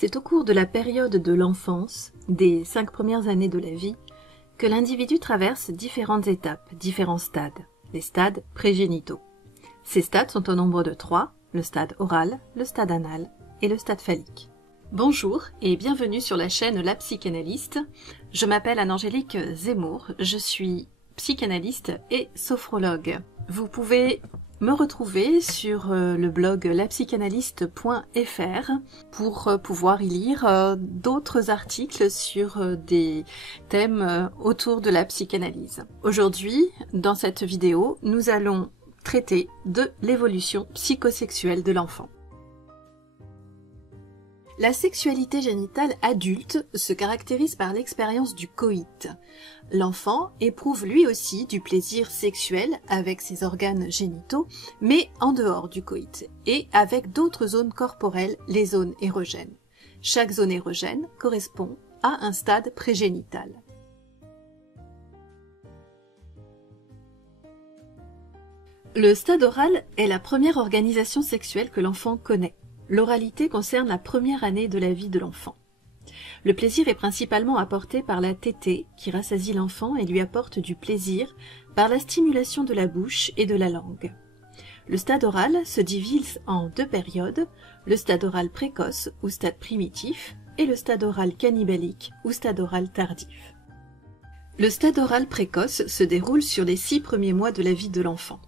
C'est au cours de la période de l'enfance, des 5 premières années de la vie, que l'individu traverse différentes étapes, différents stades, les stades prégénitaux. Ces stades sont au nombre de 3, le stade oral, le stade anal et le stade phallique. Bonjour et bienvenue sur la chaîne La Psychanalyste. Je m'appelle Anne-Angélique Zemmour, je suis psychanalyste et sophrologue. Vous pouvez me retrouver sur le blog lapsychanalyste.fr pour pouvoir y lire d'autres articles sur des thèmes autour de la psychanalyse. Aujourd'hui, dans cette vidéo, nous allons traiter de l'évolution psychosexuelle de l'enfant. La sexualité génitale adulte se caractérise par l'expérience du coït. L'enfant éprouve lui aussi du plaisir sexuel avec ses organes génitaux, mais en dehors du coït, et avec d'autres zones corporelles, les zones érogènes. Chaque zone érogène correspond à un stade prégénital. Le stade oral est la première organisation sexuelle que l'enfant connaît. L'oralité concerne la première année de la vie de l'enfant. Le plaisir est principalement apporté par la tétée qui rassasie l'enfant et lui apporte du plaisir par la stimulation de la bouche et de la langue. Le stade oral se divise en 2 périodes, le stade oral précoce ou stade primitif et le stade oral cannibalique ou stade oral tardif. Le stade oral précoce se déroule sur les 6 premiers mois de la vie de l'enfant.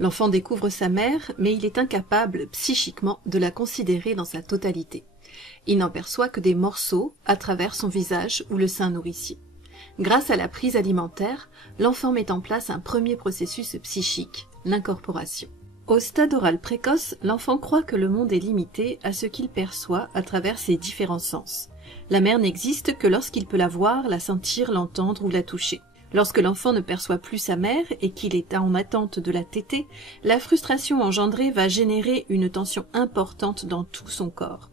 L'enfant découvre sa mère, mais il est incapable psychiquement de la considérer dans sa totalité. Il n'en perçoit que des morceaux à travers son visage ou le sein nourricier. Grâce à la prise alimentaire, l'enfant met en place un premier processus psychique, l'incorporation. Au stade oral précoce, l'enfant croit que le monde est limité à ce qu'il perçoit à travers ses différents sens. La mère n'existe que lorsqu'il peut la voir, la sentir, l'entendre ou la toucher. Lorsque l'enfant ne perçoit plus sa mère et qu'il est en attente de la tétée, la frustration engendrée va générer une tension importante dans tout son corps.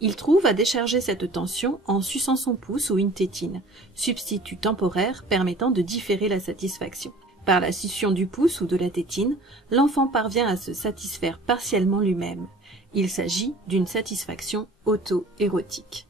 Il trouve à décharger cette tension en suçant son pouce ou une tétine, substitut temporaire permettant de différer la satisfaction. Par la succion du pouce ou de la tétine, l'enfant parvient à se satisfaire partiellement lui-même. Il s'agit d'une satisfaction auto-érotique.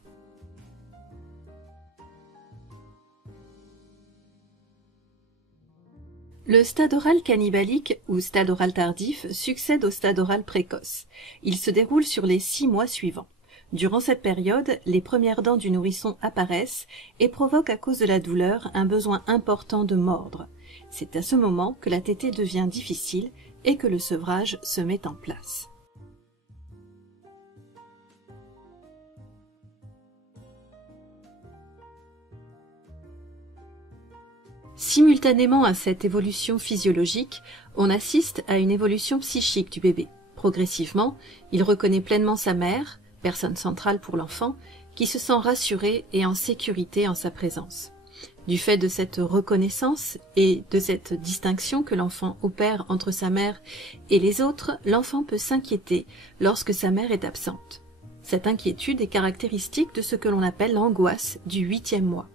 Le stade oral cannibalique ou stade oral tardif succède au stade oral précoce. Il se déroule sur les 6 mois suivants. Durant cette période, les premières dents du nourrisson apparaissent et provoquent à cause de la douleur un besoin important de mordre. C'est à ce moment que la tétée devient difficile et que le sevrage se met en place. Simultanément à cette évolution physiologique, on assiste à une évolution psychique du bébé. Progressivement, il reconnaît pleinement sa mère, personne centrale pour l'enfant, qui se sent rassuré et en sécurité en sa présence. Du fait de cette reconnaissance et de cette distinction que l'enfant opère entre sa mère et les autres, l'enfant peut s'inquiéter lorsque sa mère est absente. Cette inquiétude est caractéristique de ce que l'on appelle l'angoisse du 8e mois.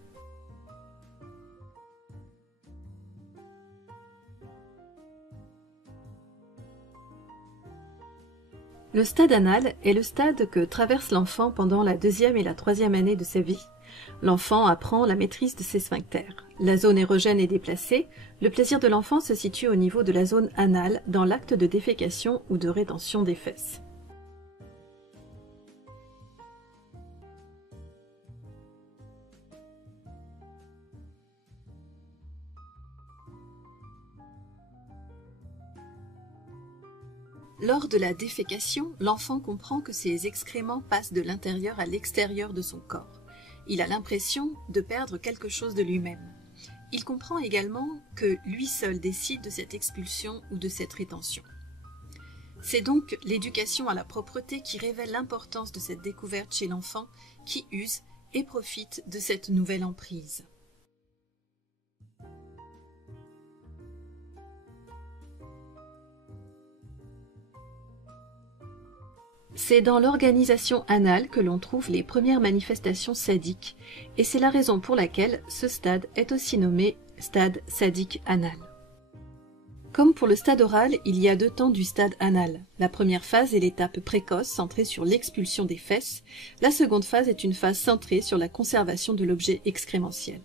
Le stade anal est le stade que traverse l'enfant pendant la 2e et la 3e année de sa vie. L'enfant apprend la maîtrise de ses sphincters. La zone érogène est déplacée. Le plaisir de l'enfant se situe au niveau de la zone anale dans l'acte de défécation ou de rétention des fesses. Lors de la défécation, l'enfant comprend que ses excréments passent de l'intérieur à l'extérieur de son corps. Il a l'impression de perdre quelque chose de lui-même. Il comprend également que lui seul décide de cette expulsion ou de cette rétention. C'est donc l'éducation à la propreté qui révèle l'importance de cette découverte chez l'enfant qui use et profite de cette nouvelle emprise. C'est dans l'organisation anale que l'on trouve les premières manifestations sadiques, et c'est la raison pour laquelle ce stade est aussi nommé stade sadique anal. Comme pour le stade oral, il y a 2 temps du stade anal. La première phase est l'étape précoce centrée sur l'expulsion des fesses. La seconde phase est une phase centrée sur la conservation de l'objet excrémentiel.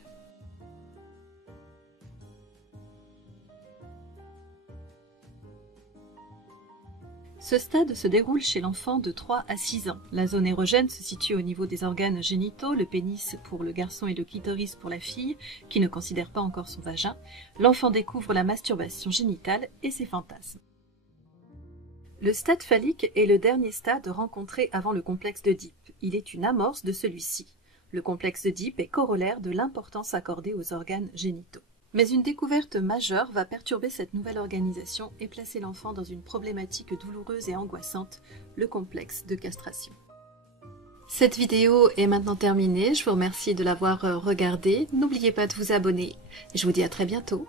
Ce stade se déroule chez l'enfant de 3 à 6 ans. La zone érogène se situe au niveau des organes génitaux, le pénis pour le garçon et le clitoris pour la fille, qui ne considère pas encore son vagin. L'enfant découvre la masturbation génitale et ses fantasmes. Le stade phallique est le dernier stade rencontré avant le complexe d'Œdipe. Il est une amorce de celui-ci. Le complexe d'Œdipe est corollaire de l'importance accordée aux organes génitaux. Mais une découverte majeure va perturber cette nouvelle organisation et placer l'enfant dans une problématique douloureuse et angoissante, le complexe de castration. Cette vidéo est maintenant terminée, je vous remercie de l'avoir regardée. N'oubliez pas de vous abonner et je vous dis à très bientôt.